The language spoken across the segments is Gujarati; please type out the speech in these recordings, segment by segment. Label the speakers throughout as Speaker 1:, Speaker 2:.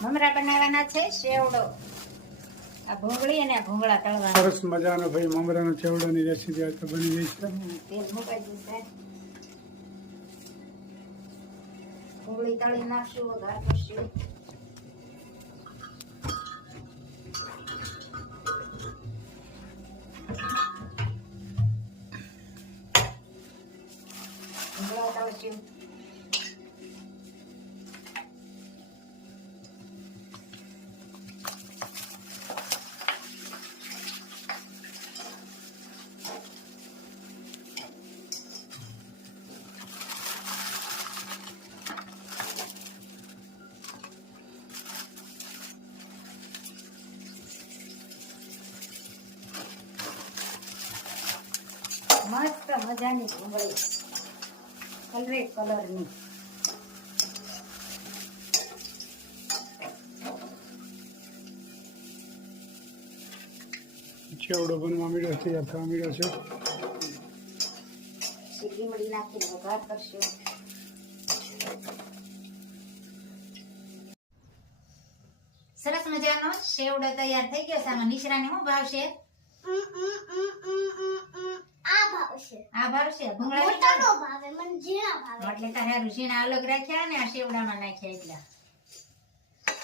Speaker 1: મમરા બનાવવાના છે સેવડો આ ભૂંગળી અને આ ભૂંગળા તળવા
Speaker 2: સરસ મજાનો ભાઈ મમરાનો ચેવડાની રેસીપી આજ તો બની ગઈ છે.
Speaker 1: તેલ મુકાઈ ભૂંગળી તળી નાખશું વઘાર કરશું. ભૂંગળા તળશું. મજાની ભૂંગળી કલરે કલરની
Speaker 2: ચેવડો બનવા મળ્યો તૈયાર થવા મળ્યો છે.
Speaker 1: મળી નાખીને વઘાર કરશું. સરસ મજાનો શેવડો તૈયાર થઈ ગયો છે આમાં નિશ્રાને શું ભાવશે?
Speaker 3: આ
Speaker 1: આ ભાવશે ભૂંગળા
Speaker 3: મોટા ભાવે મને ઝીણા ભાવે.
Speaker 1: ભાવે? એટલે તારે રુચિના અલગ રાખ્યા ને આ સેવડામાં નાખ્યા એટલા.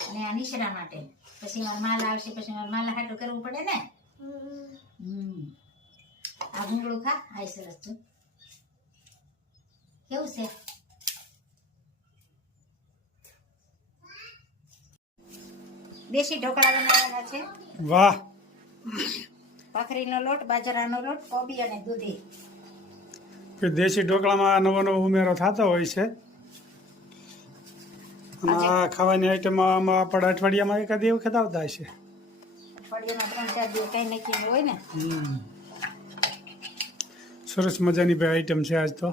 Speaker 1: અને આ નિશરા માટે. પછી મારે માલ આવશે પછી મારે માલ હાટું કરવું પડે ને?
Speaker 3: હમ.
Speaker 1: હમ આ ભૂંગળું ખા આય સરસ છું. કેવું છે? દેશી ઢોકળા બનાવવાના છે.
Speaker 2: વાહ.
Speaker 1: ભાખરીનો લોટ બાજરાનો લોટ કોબી અને દૂધી.
Speaker 2: કે દેશી ઢોકળામાં નવો નવો ઉમેરો થતો હોય છે. આ ખાવાની આઈટમમાં આપણે અઠવાડિયામાં એકાદ એવું વખત આવતા હશે.
Speaker 1: અઠવાડિયામાં ત્રણ ચાર દિવસ કઈ નક્કી હોય ને.
Speaker 2: સરસ મજાની ભાઈ આઈટમ છે આજ તો.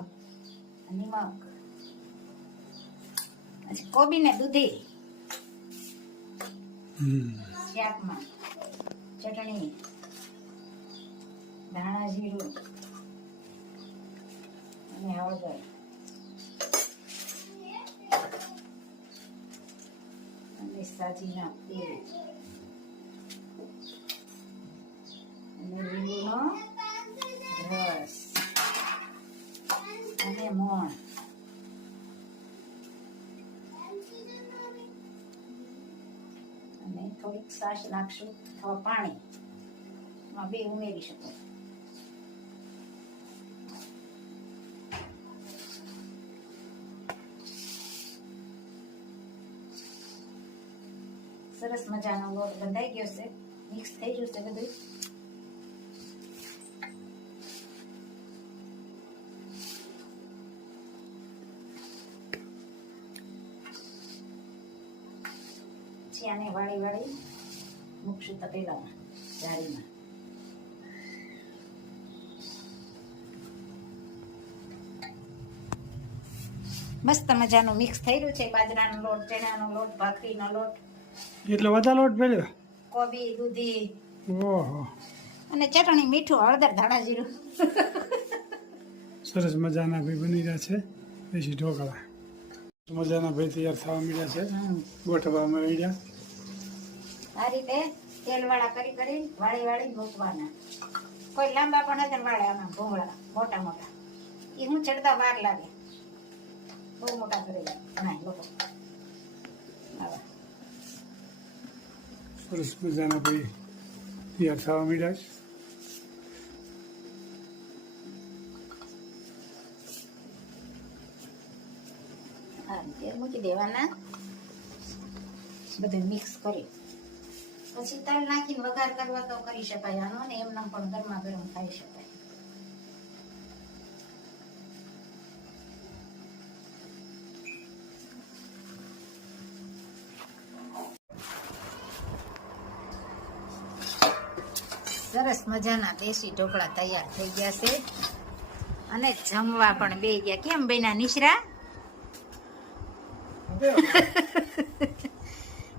Speaker 1: કોબી ને દૂધી. શાકમાં ચટણી. ધાણા જીરું અને હળદર. અને સાજીના તેલ અને લીંબુનો રસ. અને મોણ. અને થોડીક સાસ નાખશું અથવા પાણી. બે ઉમેરી શકો. સરસ મજાનો લોટ બંધાઈ ગયો છે. મિક્સ થઈ ગયું છે બધું. પછી આને વાળી વાળી મૂકશું તપેલામાં, જાળીમાં. મસ્ત મજાનું મિક્સ થઈ રહ્યું છે. બાજરાનો લોટ, ચણાનો લોટ, ભાખરીનો લોટ.
Speaker 2: એટલે વધારે લોટ પહેર્યો
Speaker 1: કોબી દૂધી.
Speaker 2: ઓહો.
Speaker 1: અને ચટણી મીઠું હળદર ધાણા જીરું.
Speaker 2: સરસ મજાના ભાઈ બની રહ્યા છે. દેશી ઢોકળા. મજાના ભાઈ તૈયાર થવા મળ્યા છે.
Speaker 1: હમ.
Speaker 2: ગોઠવવામાં મળ્યા
Speaker 1: આ રીતે તેલવાળા કરી કરી વાળી વાળી મૂકવાના. કોઈ લાંબા પણ હતા વાળે આમાં ભૂંગળા મોટા મોટા. એ હું ચડતા વાર લાગે. બહુ મોટા કરેલા ઘણા લોકો આવા.
Speaker 2: સરસ મજાના ભાઈ તૈયાર થવા મળ્યા છે
Speaker 1: મૂકી દેવાના. બધું મિક્સ કરી. પછી તલ નાખીને વઘાર કરવા તો કરી શકાય. આનો ને એમના પણ ગરમા ગરમ ખાઈ શકાય. સરસ મજાના દેશી ઢોકળા તૈયાર થઈ ગયા છે. અને જમવા પણ બે ગયા. કેમ બેના નિશ્રા?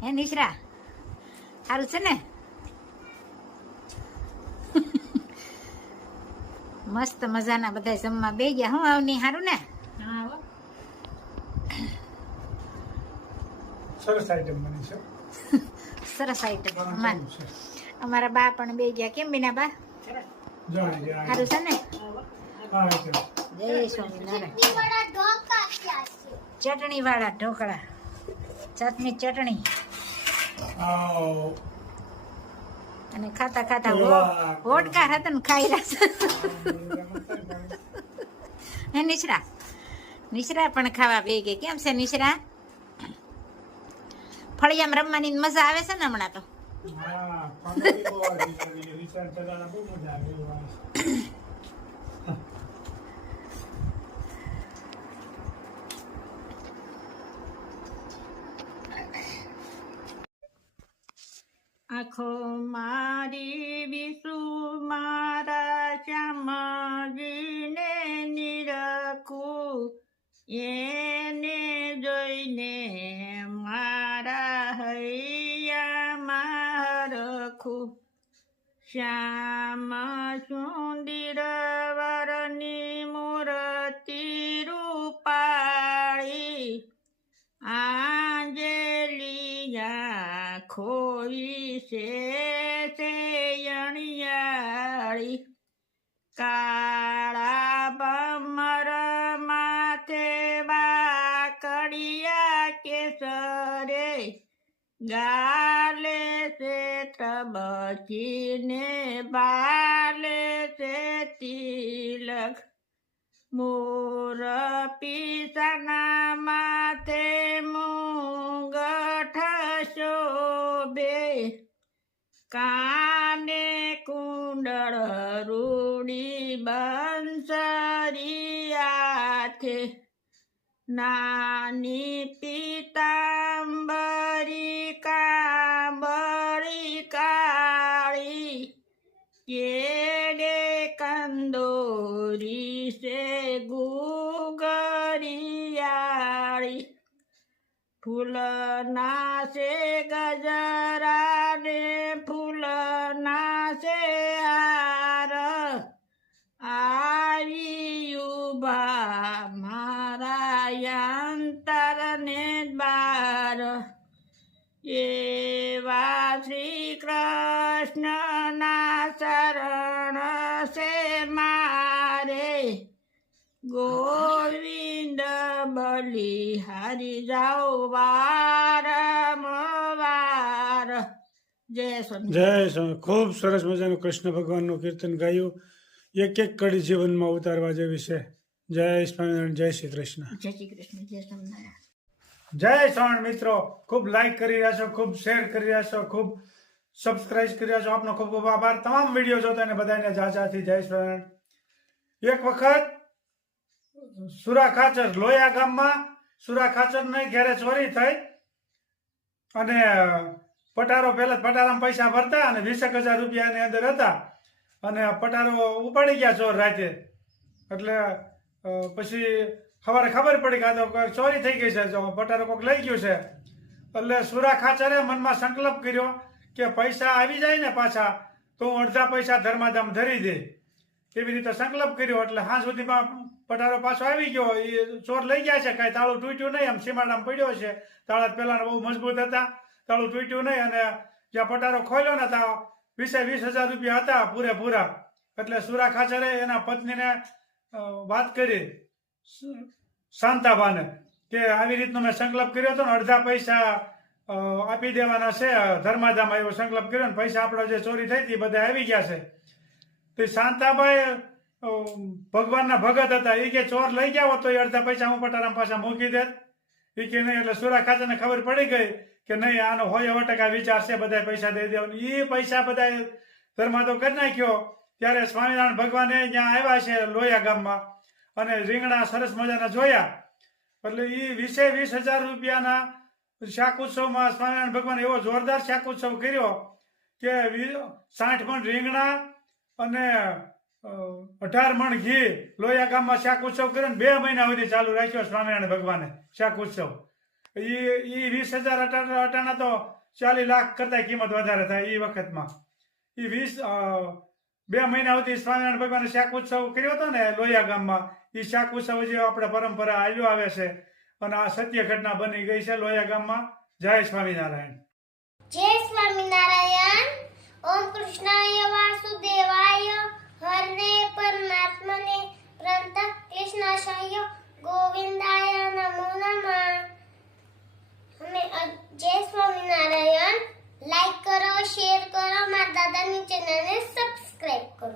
Speaker 1: હે નિશ્રા? સારું છે ને? મસ્ત મજાના બધા જમવા બે ગયા. હું આવની સારું ને?
Speaker 2: સરસ આઈટમ બની છે.
Speaker 4: સરસ આઈટમ અમાર બા પણ બે ગયા. કેમ બીના બા? સારું છે ને? જય સ્વામિનારાયણ
Speaker 3: ચટણી વાળા ઢોકા ક્યાં છે
Speaker 4: ચટણી વાળા ઢોકળા ચટણી. ચટણી અને ખાતા ખાતા. વોટકા હતા? ને ખાઈ રહ્યા હે નિશ્રા. નિશ્રા પણ ખાવા બે ગઈ કેમ છે નિશ્રા? ફળિયામાં રમવાની મજા આવે છે ને હમણાં તો? આખો મારી વિસુ શ્યામ સુંદર વરની મૂર્તિ રૂપાળી આંજલિયા ખોઈ છે અણિયાળી કાળા બમર માથે વાકડિયા કેસરે ગાલે છે તબકીને બાલે છે તિલક. મોર પિસના માથે મુંગઠ શોભે. કાને કુંડળ રૂડી બંસરિયાથે નાની પિતાંબરી ફૂલના છે ગજરા ને ફૂલના છે હાર. આવી ઊભા મારા અંતરને બાર. એવા બલિહારી જાઓ વારંવાર જય સ્વામી.
Speaker 2: જય સ્વામી. ખૂબ સરસ મજાનું કૃષ્ણ ભગવાનનું કીર્તન ગાયું. એક એક કડી જીવનમાં ઉતારવા જેવી છે. જય સ્વામિનારાયણ જય શ્રી કૃષ્ણ.
Speaker 4: જય શ્રી કૃષ્ણ જય સ્વામિનારાયણ.
Speaker 2: જય શ્રવણ મિત્રો. ખૂબ લાઈક કરી રહ્યા છો ખૂબ શેર કરી રહ્યા છો ખૂબ સબસ્ક્રાઇબ કરી રહ્યા છો. આપનો ખૂબ ખૂબ આભાર. તમામ વીડિયો જોતા અને બધાને જાજાથી જય સ્વામિનારાયણ. એક વખત સુરા ખાચર, લોયા ગામમાં સુરા ખાચરની ઘેરે ચોરી થઈ. અને પટારો પહેલા પટારામાં પૈસા ભરતા અને વીસેક હજાર રૂપિયાની અંદર હતા. અને પટારો ઉપાડી ગયા ચોર રાતે. એટલે પછી સવારે ખબર પડી કે તો ચોરી થઈ ગઈ છે પટારો કોઈક લઈ ગયું છે. એટલે સુરા ખાચરે મનમાં સંકલ્પ કર્યો કે પૈસા આવી જાય ને પાછા, તો હું અડધા પૈસા ધર્માધામ ધરી દે. એવી રીતે સંકલ્પ કર્યો એટલે હા સુધીમાં પટારો પાછો આવી ગયો. એ ચોર લઈ ગયા છે, કાંઈ તાળું તૂટ્યું નહીં, આમ સીમાડામાં પડ્યો છે. તાળા પહેલાના બહુ મજબૂત હતા. તાળું તૂટ્યું નહીં અને જ્યાં પટારો ખોલ્યો ને ત્યાં વીસે વીસ હજાર રૂપિયા હતા પૂરેપૂરા. એટલે સુરા ખાચરે એના પત્નીને વાત કરી. શાંતાબાને કે આવી રીતનો મેં સંકલ્પ કર્યો હતો ને અડધા પૈસા આપી દેવાના છે. ધર્માધામાં એવો સંકલ્પ કર્યો ને પૈસા આપણા જે ચોરી થઈ હતી બધા આવી ગયા છે. તો શાંતાભાઈ ભગવાનના ભગત હતા. એ કે ચોર લઈ ગયા તો એ અડધા પૈસા હું પટારામ પાછા મૂકી દે. એ કે નહીં, એટલે સુરા ખાતાને ખબર પડી ગઈ કે નહીં, આનો હોય એવો ટકા વિચાર છે બધા પૈસા દઈ દેવાનું. એ પૈસા બધા ધર્માદો કરી નાખ્યો. ત્યારે સ્વામિનારાયણ ભગવાને ત્યાં આવ્યા છે લોયા ગામમાં અને રીંગણા સરસ મજાના જોયા. એટલે એ વીસે વીસ હજાર રૂપિયાના શાક ઉત્સવમાં સ્વામિનારાયણ ભગવાન એવો જોરદાર શાક ઉત્સવ કર્યો કે સાઠ મણ રીંગણા અને અઢાર મણ ઘી લોયા ગામમાં શાક ઉત્સવ કરીને બે મહિના સુધી ચાલુ રાખ્યો સ્વામિનારાયણ ભગવાને શાક ઉત્સવ. એ વીસ હજાર અટાણા તો ચાલીસ લાખ કરતા કિંમત વધારે થાય એ વખતમાં. એ વીસ બે મહિના સુધી સ્વામિનારાયણ ભગવાને શાક ઉત્સવ કર્યો હતો ને લોયા ગામમાં એ શાક ઉત્સવ જે આપણે પરંપરા આવ્યો આવે છે. અને આ સત્ય ઘટના બની ગઈ છે લોયા ગામમાં. જય સ્વામિનારાયણ.
Speaker 3: જય સ્વામિનારાયણ. ઓમ કૃષ્ણાય હરને પરમાત્મને પ્રંત કૃષ્ણ સહ્યો ગોવિંદાય નમો નમઃ. અમે જય સ્વામિનારાયણ. લાઈક કરો શેર કરો, મારા દાદાની ચેનલને સબસ્ક્રાઇબ કરો.